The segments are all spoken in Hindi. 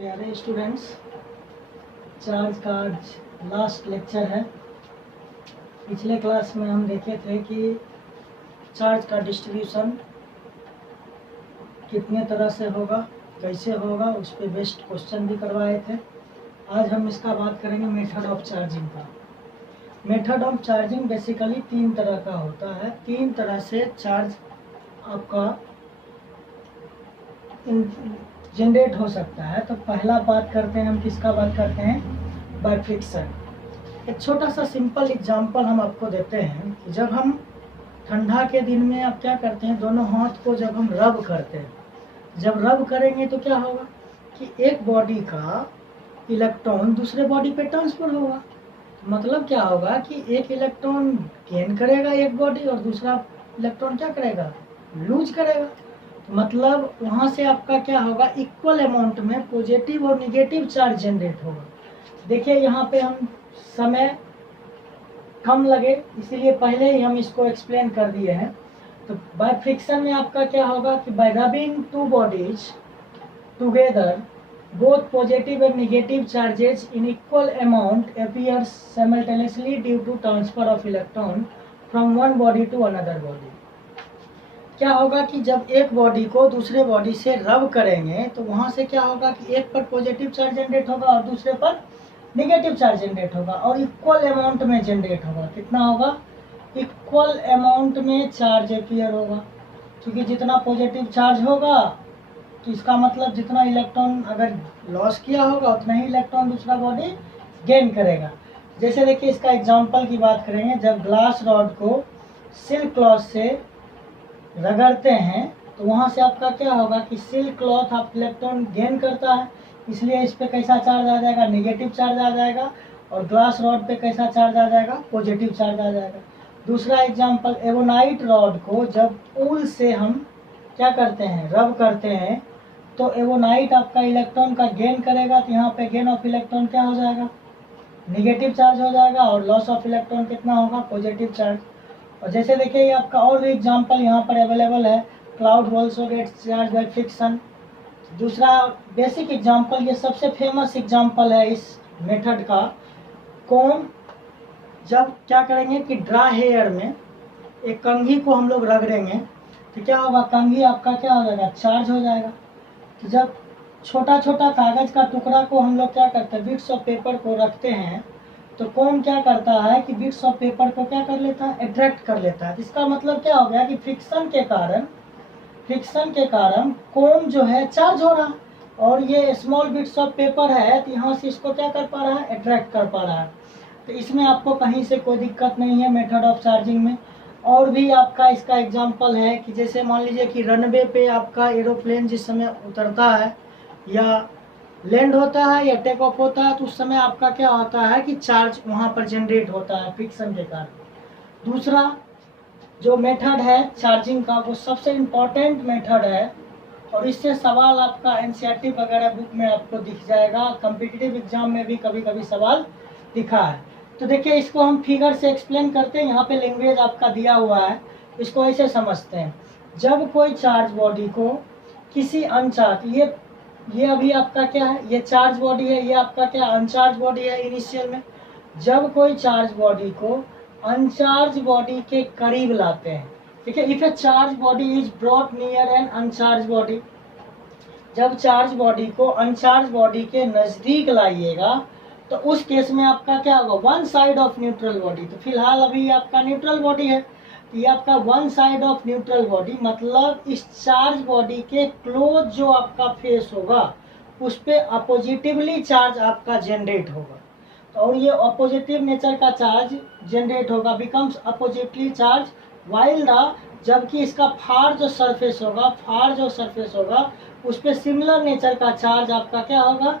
प्यारे स्टूडेंट्स, चार्ज का आज लास्ट लेक्चर है। पिछले क्लास में हम देखे थे कि चार्ज का डिस्ट्रीब्यूशन कितने तरह से होगा, कैसे होगा, उस पर बेस्ड क्वेश्चन भी करवाए थे। आज हम इसका बात करेंगे मेथड ऑफ चार्जिंग का। मेथड ऑफ चार्जिंग बेसिकली 3 तरह का होता है। 3 तरह से चार्ज आपका जनरेट हो सकता है। तो पहला बात करते हैं हम, किसका बात करते हैं? By friction. एक छोटा सा सिंपल एग्जांपल हम आपको देते हैं कि जब हम ठंडा के दिन में आप क्या करते हैं, दोनों हाथ को जब हम रब करते हैं, जब रब करेंगे तो क्या होगा कि एक बॉडी का इलेक्ट्रॉन दूसरे बॉडी पे ट्रांसफर होगा। मतलब क्या होगा कि एक इलेक्ट्रॉन गेन करेगा एक बॉडी और दूसरा इलेक्ट्रॉन क्या करेगा, लूज करेगा। मतलब वहाँ से आपका क्या होगा, इक्वल अमाउंट में पॉजिटिव और निगेटिव चार्ज जनरेट होगा। देखिए यहाँ पे हम समय कम लगे इसलिए पहले ही हम इसको एक्सप्लेन कर दिए हैं। तो बाय फ्रिक्शन में आपका क्या होगा कि bye rubbing 2 bodies together both positive and negative charges in equal amount appears simultaneously due to transfer of electron from one body to another body। क्या होगा कि जब एक बॉडी को दूसरे बॉडी से रब करेंगे तो वहाँ से क्या होगा कि एक पर पॉजिटिव चार्ज जनरेट होगा और दूसरे पर नेगेटिव चार्ज जनरेट होगा और इक्वल अमाउंट में जनरेट होगा। कितना होगा? इक्वल अमाउंट में चार्ज अपीयर होगा, क्योंकि जितना पॉजिटिव चार्ज होगा तो इसका मतलब जितना इलेक्ट्रॉन अगर लॉस किया होगा उतना ही इलेक्ट्रॉन दूसरा बॉडी गेन करेगा। जैसे देखिए इसका एग्जांपल की बात करेंगे, जब ग्लास रॉड को सिल्क क्लॉथ से रगड़ते हैं तो वहाँ से आपका क्या होगा कि सिल्क क्लॉथ आप इलेक्ट्रॉन गेन करता है, इसलिए इस पे कैसा चार्ज आ जाएगा, नेगेटिव चार्ज आ जाएगा, और ग्लास रॉड पे कैसा चार्ज आ जाएगा, पॉजिटिव चार्ज आ जाएगा। दूसरा एग्जांपल, एवोनाइट रॉड को जब ऊल से हम क्या करते हैं, रब करते हैं, तो एवोनाइट आपका इलेक्ट्रॉन का गेन करेगा, तो यहाँ पे गेन ऑफ इलेक्ट्रॉन क्या हो जाएगा, नेगेटिव चार्ज हो जाएगा, और लॉस ऑफ इलेक्ट्रॉन कितना होगा, पॉजिटिव चार्ज। और जैसे देखिए ये आपका और भी एग्जांपल यहाँ पर अवेलेबल है, cloud also gets charge by friction. दूसरा बेसिक एग्जांपल, ये सबसे फेमस एग्जांपल है इस मेथड का, कॉम जब क्या करेंगे कि ड्राई हेयर में एक कंघी को हम लोग रगड़ेंगे तो क्या होगा, कंघी आपका क्या हो जाएगा, चार्ज हो जाएगा। तो जब छोटा छोटा कागज़ का टुकड़ा को हम लोग क्या करते हैं, बिट्स ऑफ पेपर को रखते हैं, तो कॉम क्या करता है कि बिट्स ऑफ पेपर को क्या कर लेता है, अट्रैक्ट कर लेता है। इसका मतलब क्या हो गया कि फ्रिक्शन के कारण कॉम जो है चार्ज हो रहा है, और ये स्मॉल बिट्स ऑफ पेपर है तो यहाँ से इसको क्या कर पा रहा है, अट्रैक्ट कर पा रहा है। तो इसमें आपको कहीं से कोई दिक्कत नहीं है मेथड ऑफ चार्जिंग में। और भी आपका इसका एग्जांपल है कि जैसे मान लीजिए कि रनवे पे आपका एरोप्लेन जिस समय उतरता है या लैंड होता है या टेक ऑफ होता है, तो उस समय आपका क्या होता है कि चार्ज वहाँ पर जनरेट होता है फ्रिक्शन के कारण। दूसरा जो मेथड है चार्जिंग का, वो सबसे इम्पोर्टेंट मेथड है, और इससे सवाल आपका एनसीईआरटी वगैरह बुक में आपको दिख जाएगा, कॉम्पिटिटिव एग्जाम में भी कभी कभी सवाल दिखा है। तो देखिए इसको हम फिगर से एक्सप्लेन करते हैं, यहाँ पे लैंग्वेज आपका दिया हुआ है, इसको ऐसे समझते हैं। जब कोई चार्ज बॉडी को किसी अनचार्ज, ये अभी आपका क्या है, ये चार्ज बॉडी है, ये आपका क्या अनचार्ज बॉडी है इनिशियल में। जब कोई चार्ज बॉडी को अनचार्ज बॉडी के करीब लाते हैं, ठीक है, if a charge body is brought near an uncharge body, जब चार्ज बॉडी को अनचार्ज बॉडी के नज़दीक लाइएगा तो उस केस में आपका क्या होगा, one side of neutral body. तो फिलहाल अभी आपका न्यूट्रल बॉडी है, तो ये आपका one side of neutral body, मतलब इस चार्ज बॉडी के क्लोज जो आपका फेस होगा उस पे अपोजिटिवली चार्ज आपका जनरेट होगा, और ये अपोजिटिव नेचर का चार्ज जनरेट होगा, becomes oppositely charge while the, जबकि इसका फार जो सरफेस होगा उस पे सिमिलर नेचर का चार्ज आपका क्या होगा,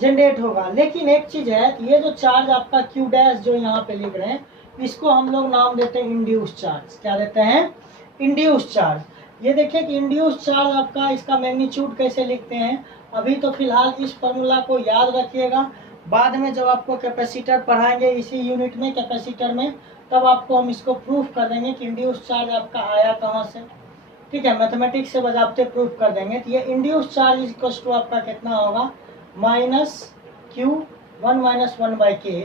जनरेट होगा। लेकिन एक चीज है, ये जो चार्ज आपका क्यू डैश जो यहाँ पे लिख रहे हैं, इसको हम लोग नाम देते हैं इंड्यूस चार्ज। क्या देते हैं? Induce charge. ये देखिए कि इंड्यूस चार्ज आपका, इसका मैग्नीट्यूड कैसे लिखते हैं, अभी तो फिलहाल इस फॉर्मूला को याद रखिएगा, बाद में जब आपको कैपेसिटर पढ़ाएंगे इसी यूनिट में कैपेसिटर में, तब आपको हम इसको प्रूफ कर देंगे कि इंड्यूस चार्ज आपका आया कहाँ से, ठीक है, मैथमेटिक्स से बजाते प्रूफ कर देंगे। तो ये इंड्यूस चार्ज इक्वल टू आपका कितना होगा, माइनस क्यू 1 माइनस 1/k,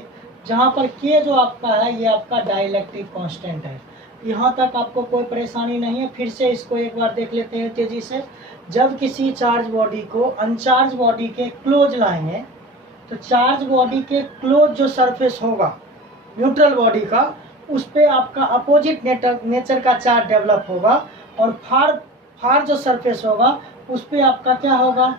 जहाँ पर k जो आपका है ये आपका डाइलेक्ट्रिक कांस्टेंट है। यहाँ तक आपको कोई परेशानी नहीं है। फिर से इसको एक बार देख लेते हैं तेजी से। जब किसी चार्ज बॉडी को अनचार्ज बॉडी के क्लोज लाएंगे तो चार्ज बॉडी के क्लोज जो सरफेस होगा न्यूट्रल बॉडी का, उस पे आपका अपोजिट नेचर का चार्ज डेवलप होगा, और फार जो सरफेस होगा उस पे आपका क्या होगा,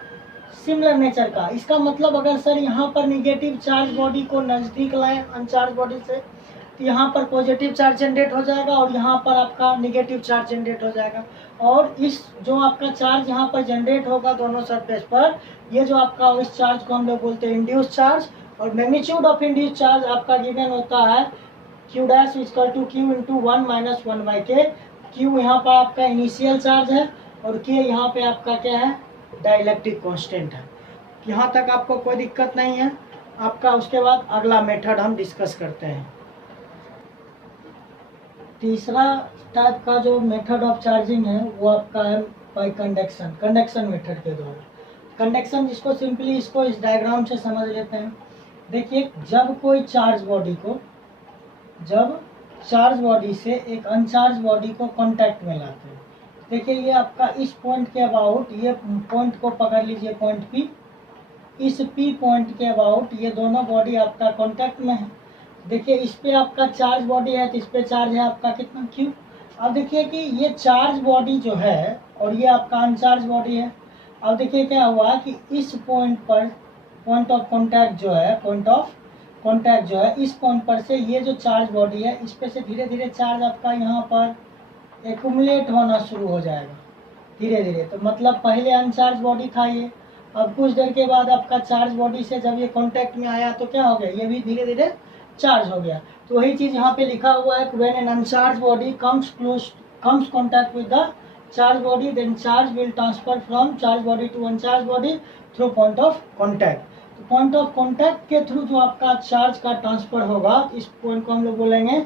सिमिलर नेचर का। इसका मतलब अगर सर यहाँ पर निगेटिव चार्ज बॉडी को नज़दीक लाएं अनचार्ज बॉडी से, तो यहाँ पर पॉजिटिव चार्ज जनरेट हो जाएगा और यहाँ पर आपका निगेटिव चार्ज जनरेट हो जाएगा। और इस जो आपका चार्ज यहाँ पर जनरेट होगा दोनों सरफेस पर, ये जो आपका इस चार्ज को हम लोग बोलते हैं इंड्यूस चार्ज। और मैग्नीट्यूड ऑफ इंड्यूस चार्ज आपका गिवन होता है Q dash equal to Q into 1 minus 1/k। Q यहाँ पर आपका इनिशियल चार्ज है और K यहाँ पे आपका क्या है, डाइलेक्ट्रिक कांस्टेंट है। यहाँ तक आपको कोई दिक्कत नहीं है आपका। उसके बाद अगला मेथड हम डिस्कस करते हैं। तीसरा टाइप का जो मेथड ऑफ चार्जिंग है वो आपका है बाय कंडक्शन, कंडक्शन मेथड के द्वारा। कंडक्शन जिसको सिंपली इसको इस डायग्राम से समझ लेते हैं। देखिए, जब कोई चार्ज बॉडी को, जब चार्ज बॉडी से एक अनचार्ज बॉडी को कांटेक्ट में लाते हैं, देखिए ये आपका इस पॉइंट के अबाउट, ये पॉइंट को पकड़ लीजिए पॉइंट पी, इस पी पॉइंट के अबाउट ये दोनों बॉडी आपका कांटेक्ट में है। देखिए इस पे आपका चार्ज बॉडी है तो इस पे चार्ज है आपका कितना, Q। अब देखिए कि ये चार्ज बॉडी जो है और ये आपका अनचार्ज बॉडी है। अब देखिए क्या हुआ कि इस पॉइंट पर पॉइंट ऑफ कांटेक्ट जो है, पॉइंट ऑफ कांटेक्ट जो है, इस पॉइंट पर से ये जो चार्ज बॉडी है इस पे से धीरे धीरे चार्ज आपका यहाँ पर एक्यूमुलेट होना शुरू हो जाएगा धीरे धीरे। तो मतलब पहले अनचार्ज बॉडी था ये, अब कुछ देर के बाद आपका चार्ज बॉडी से जब ये कांटेक्ट में आया तो क्या हो गया, ये भी धीरे धीरे चार्ज हो गया। तो वही चीज यहाँ पे लिखा हुआ है, when an uncharge body comes contact with the charge body then charge will transfer from charge body to uncharge body through point of contact. तो पॉइंट ऑफ कॉन्टैक्ट के थ्रू जो आपका चार्ज का ट्रांसफर होगा, इस पॉइंट को हम लोग बोलेंगे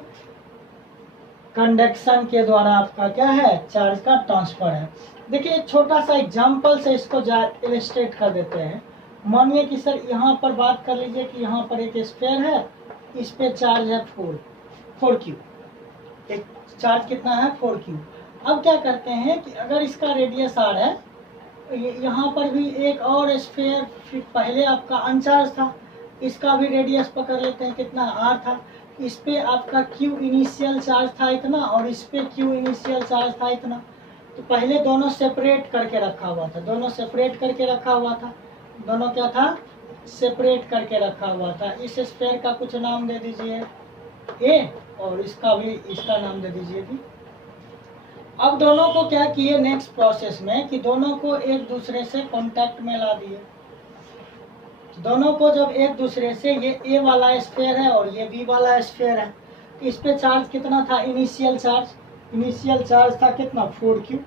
कंडक्शन के द्वारा आपका क्या है, चार्ज का ट्रांसफर है। देखिए एक छोटा सा एग्जांपल से इसको इलस्ट्रेट कर देते हैं। मानिए कि सर यहाँ पर बात कर लीजिए कि यहाँ पर एक स्फीयर है, इस पे चार्ज है 4Q, एक चार्ज कितना है 4Q। अब क्या करते हैं कि अगर इसका रेडियस R है, यहाँ पर भी एक और स्फीयर पहले आपका अनचार्ज था, इसका भी रेडियस पकड़ लेते हैं कितना R था। इस पे आपका Q इनिशियल चार्ज था इतना और इस पे Q इनिशियल चार्ज था इतना। तो पहले दोनों सेपरेट करके रखा हुआ था, दोनों सेपरेट करके रखा हुआ था, दोनों क्या था, सेपरेट करके रखा हुआ था। इस स्फीयर का कुछ नाम दे दीजिए A और इसका भी इसका नाम दे दीजिए B। अब दोनों को क्या किए नेक्स्ट प्रोसेस में कि दोनों को एक दूसरे से कांटेक्ट में ला दिए। दोनों को जब एक दूसरे से, ये A वाला स्फीयर है और ये B वाला स्फीयर है, इस पे चार्ज कितना था, इनिशियल चार्ज था कितना 4Q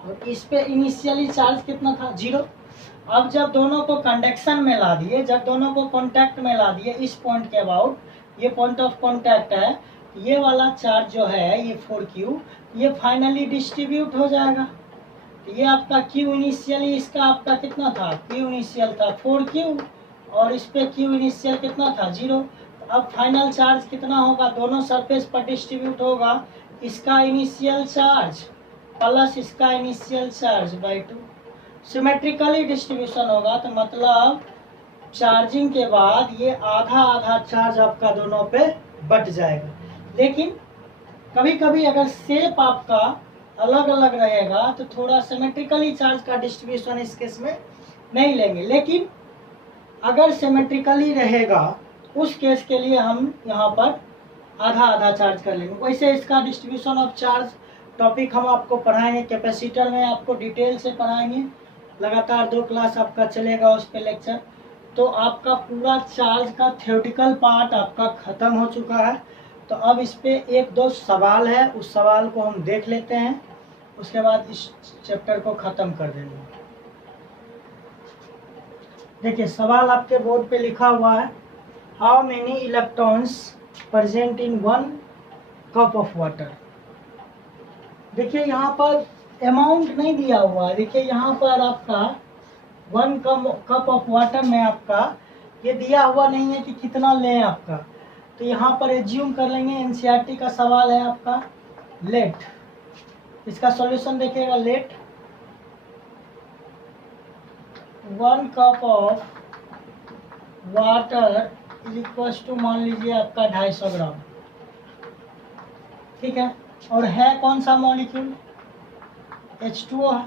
और इस पे इनिशियली चार्ज कितना था 0। अब जब दोनों को कंडक्शन में ला दिए, जब दोनों को कांटेक्ट में ला दिए इस पॉइंट के अबाउट, ये पॉइंट ऑफ कांटेक्ट है, ये वाला चार्ज जो है ये 4Q, ये फाइनली डिस्ट्रीब्यूट हो जाएगा। ये आपका Q इनिशियली इसका आपका कितना था, Q इनिशियल था 4Q और इस पे Q इनिशियल कितना था 0। अब फाइनल चार्ज कितना होगा, दोनों सरफेस पर डिस्ट्रीब्यूट होगा, इसका इनिशियल चार्ज प्लस इसका initial charge by 2, symmetrically distribution होगा। तो मतलब चार्जिंग के बाद ये आधा आधा चार्ज आपका दोनों पे बट जाएगा। लेकिन कभी कभी अगर शेप आपका अलग अलग रहेगा तो थोड़ा सिमेट्रिकली चार्ज का डिस्ट्रीब्यूशन इस केस में नहीं लेंगे, लेकिन अगर सिमेट्रिकली रहेगा उस केस के लिए हम यहाँ पर आधा आधा चार्ज कर लेंगे। वैसे इसका डिस्ट्रीब्यूशन ऑफ चार्ज टॉपिक हम आपको पढ़ाएंगे, कैपेसिटर में आपको डिटेल से पढ़ाएंगे, लगातार 2 क्लास आपका चलेगा उस पे लेक्चर। तो आपका पूरा चार्ज का थ्योरेटिकल पार्ट आपका ख़त्म हो चुका है। तो अब इस पे 1-2 सवाल है, उस सवाल को हम देख लेते हैं, उसके बाद इस चैप्टर को ख़त्म कर देंगे। देखिए सवाल आपके बोर्ड पे लिखा हुआ है, how many electrons present in 1 cup of water. देखिए यहाँ पर अमाउंट नहीं दिया हुआ है, देखिए यहाँ पर आपका 1 कप ऑफ वाटर में आपका ये दिया हुआ नहीं है कि कितना लें आपका, तो यहाँ पर एज्यूम कर लेंगे एनसीईआरटी का सवाल है आपका लेट, इसका सॉल्यूशन देखिएगा let 1 cup of water is equal to मान लीजिए आपका 250 ग्राम, ठीक है, और है कौन सा मॉलिक्यूल H2O है,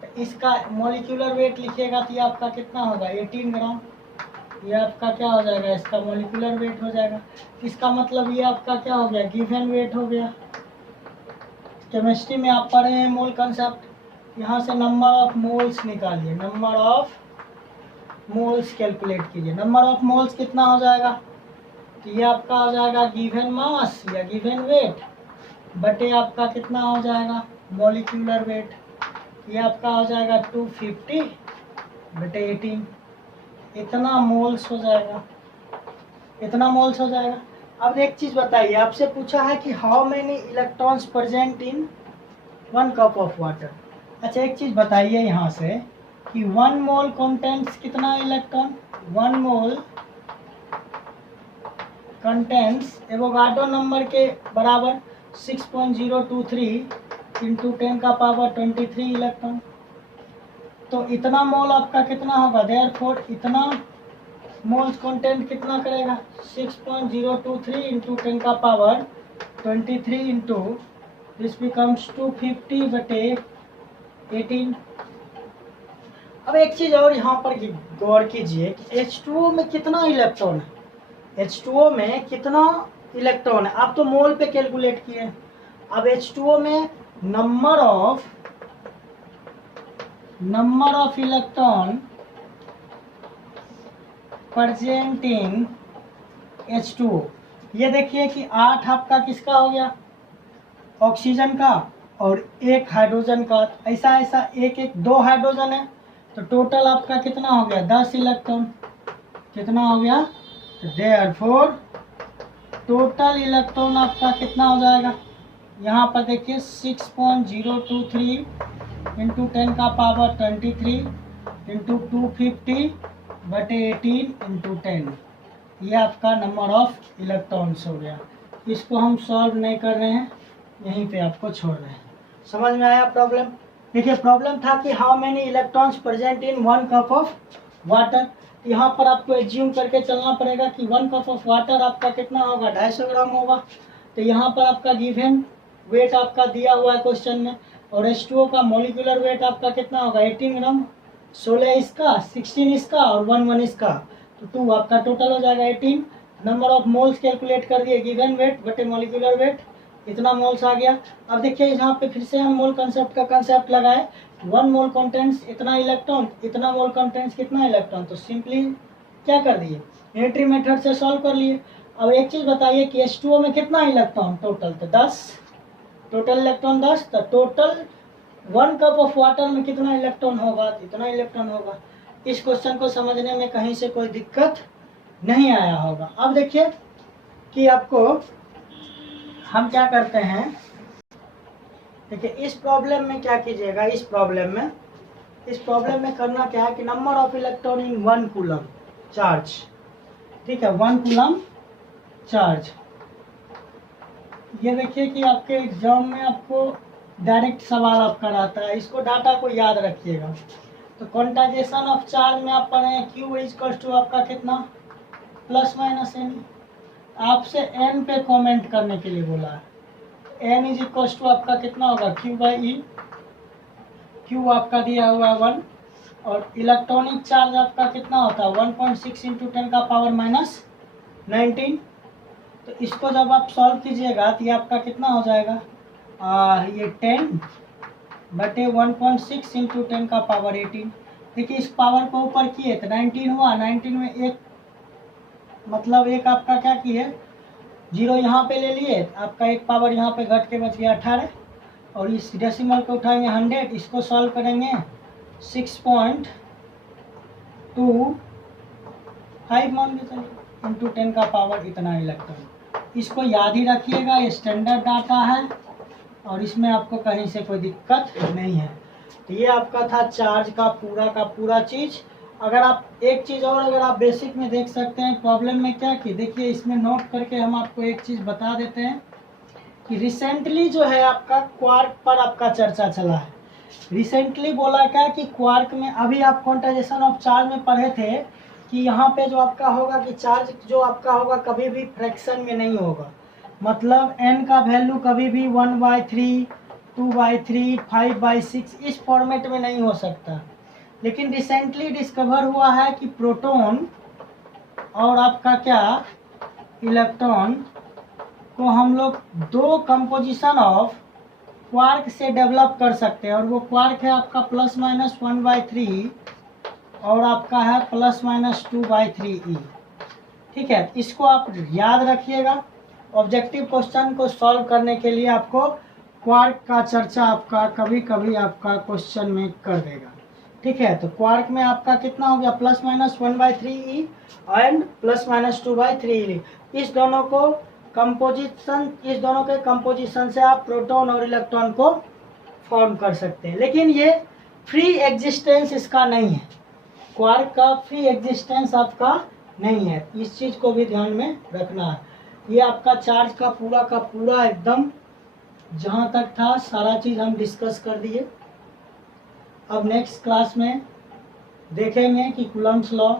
तो इसका मॉलिक्यूलर वेट लिखिएगा तो ये आपका कितना होगा 18 ग्राम, ये आपका क्या हो जाएगा इसका मॉलिक्यूलर वेट हो जाएगा, इसका मतलब ये आपका क्या हो गया गिवन वेट हो गया। केमिस्ट्री में आप पढ़े हैं मोल कंसेप्ट, यहाँ से नंबर ऑफ मोल्स निकालिए, नंबर ऑफ मोल्स कैलकुलेट कीजिए, नंबर ऑफ मोल्स कितना हो जाएगा, तो ये आपका हो जाएगा गिवन मास या गिवन वेट बटे आपका कितना हो जाएगा मॉलिक्यूलर वेट, ये आपका हो जाएगा 250 बटे 18, इतना मोल्स हो जाएगा, इतना मोल्स हो जाएगा। अब एक चीज़ बताइए, आपसे पूछा है कि how many electrons present in 1 cup of water. अच्छा एक चीज़ बताइए यहाँ से कि 1 मोल कंटेंट्स कितना इलेक्ट्रॉन, 1 मोल कंटेंट्स एवोगाड्रो नंबर के बराबर 6.023 इंटू 10 का पावर 23 इलेक्ट्रॉन, तो इतना मोल आपका कितना होगा, देयरफॉर इतना मोल्स कंटेंट कितना करेगा 6.023 इंटू 10 का पावर 23 इंटू दिस बिकम्स 250 बटे 18। अब एक चीज़ और यहाँ पर गौर कीजिए कि H2O में कितना इलेक्ट्रॉन है, H2O में कितना इलेक्ट्रॉन है, आप तो मोल पे कैलकुलेट किए, अब H2O में number of electron present in H2O, ये देखिए कि 8 आपका किसका हो गया ऑक्सीजन का और 1 हाइड्रोजन का, ऐसा ऐसा एक एक 2 हाइड्रोजन है, तो टोटल आपका कितना हो गया 10 इलेक्ट्रॉन, कितना हो गया, तो देयरफॉर टोटल इलेक्ट्रॉन आपका कितना हो जाएगा, यहाँ पर देखिए 6.023 इंटू 10 का पावर 23 इंटू 250 बटे 18 इंटू 10, ये आपका नंबर ऑफ इलेक्ट्रॉन्स हो गया। इसको हम सॉल्व नहीं कर रहे हैं, यहीं पे आपको छोड़ रहे हैं। समझ में आया प्रॉब्लम? देखिए प्रॉब्लम था कि how many electrons present in 1 cup of water, यहाँ पर आपको एज्यूम करके चलना पड़ेगा कि 1 कप ऑफ वाटर आपका कितना होगा 250 ग्राम होगा, तो यहाँ पर आपका गिवन वेट आपका दिया हुआ है क्वेश्चन में, और H2O का मॉलिक्यूलर वेट आपका कितना होगा 18 ग्राम, 16 इसका 16 इसका और 1 इसका, तो 2 आपका टोटल हो जाएगा 18। नंबर ऑफ मोल्स कैलकुलेट कर दिए, गिवन वेट बटे मॉलिक्यूलर वेट, इतना मोल्स आ गया। अब देखिए यहाँ पे फिर से हम मोल कंसेप्ट का कंसेप्ट लगाए, 1 मोल कंटेंट्स इतना इलेक्ट्रॉन, इतना मोल कंटेंट्स कितना इलेक्ट्रॉन, तो सिंपली क्या कर दिए यूनिटरी मेथड से सॉल्व कर लिए। अब एक चीज़ बताइए कि H2O में कितना इलेक्ट्रॉन टोटल, तो 10, टोटल इलेक्ट्रॉन 10, तो टोटल 1 कप ऑफ वाटर में कितना इलेक्ट्रॉन होगा, इतना इलेक्ट्रॉन होगा। इस क्वेश्चन को समझने में कहीं से कोई दिक्कत नहीं आया होगा। अब देखिए कि आपको हम क्या करते हैं, देखिए इस प्रॉब्लम में क्या कीजिएगा, इस प्रॉब्लम में करना क्या है कि number of electron in 1 coulomb charge, ठीक है 1 कूलम चार्ज, ये देखिए कि आपके एग्जाम में आपको डायरेक्ट सवाल आपका रहता है, इसको डाटा को याद रखिएगा। तो क्वांटाइजेशन ऑफ चार्ज में आप पढ़े Q इक्वल टू आपका कितना प्लस माइनस एन, आपसे एन पे कमेंट करने के लिए बोला है, एन इज इक्वल टू आपका कितना होगा Q/E, Q आपका दिया हुआ है 1, और इलेक्ट्रॉनिक चार्ज आपका कितना होता है 1.6 इंटू 10 का पावर माइनस 19, तो इसको जब आप सॉल्व कीजिएगा तो ये आपका कितना हो जाएगा ये 10 बटे 1.6 इंटू 10 का पावर 18। देखिए इस पावर को ऊपर किए तो 19 हुआ, 19 में एक मतलब एक आपका क्या किए 0 यहाँ पे ले लिए, आपका एक पावर यहाँ पे घट के बच गया 18, और इस डेसिमल को उठाएंगे 100, इसको सॉल्व करेंगे 6.25 मान के चलिए इंटू 10 का पावर इतना इलेक्ट्रॉन। इसको याद ही रखिएगा, ये स्टैंडर्ड डाटा है और इसमें आपको कहीं से कोई दिक्कत नहीं है। तो ये आपका था चार्ज का पूरा चीज़। अगर आप एक चीज़ और अगर आप बेसिक में देख सकते हैं प्रॉब्लम में क्या कि देखिए इसमें नोट करके हम आपको एक चीज़ बता देते हैं कि रिसेंटली जो है आपका क्वार्क पर आपका चर्चा चला है। रिसेंटली बोला क्या कि क्वार्क में अभी आप क्वांटाइजेशन ऑफ चार्ज में पढ़े थे कि यहाँ पे जो आपका होगा कि चार्ज जो आपका होगा कभी भी फ्रैक्शन में नहीं होगा, मतलब n का वैल्यू कभी भी 1/3, 2/3, 5/6 इस फॉर्मेट में नहीं हो सकता। लेकिन रिसेंटली डिस्कवर हुआ है कि प्रोटॉन और आपका क्या इलेक्ट्रॉन को हम लोग दो कंपोजिशन ऑफ क्वार्क से डेवलप कर सकते हैं, और वो क्वार्क है आपका ±1/3 और आपका है ±2/3e। ठीक है, इसको आप याद रखिएगा। ऑब्जेक्टिव क्वेश्चन को सॉल्व करने के लिए आपको क्वार्क का चर्चा आपका कभी कभी आपका क्वेश्चन में कर देगा। ठीक है, तो क्वार्क में आपका कितना हो गया ±1/3e एंड ±2/3e। इस दोनों के कंपोजिशन से आप प्रोटॉन और इलेक्ट्रॉन को फॉर्म कर सकते हैं। लेकिन ये फ्री एग्जिस्टेंस इसका नहीं है, क्वार्क का फ्री एग्जिस्टेंस आपका नहीं है, इस चीज़ को भी ध्यान में रखना है। ये आपका चार्ज का पूरा एकदम जहाँ तक था सारा चीज़ हम डिस्कस कर दिए। अब नेक्स्ट क्लास में देखेंगे कि कूलम्ब्स लॉ,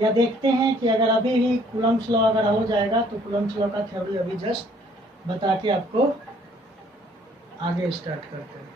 या देखते हैं कि अगर अभी भी कूलम्ब्स लॉ अगर हो जाएगा तो कूलम्ब्स लॉ का थ्योरी अभी जस्ट बता के आपको आगे स्टार्ट करते हैं।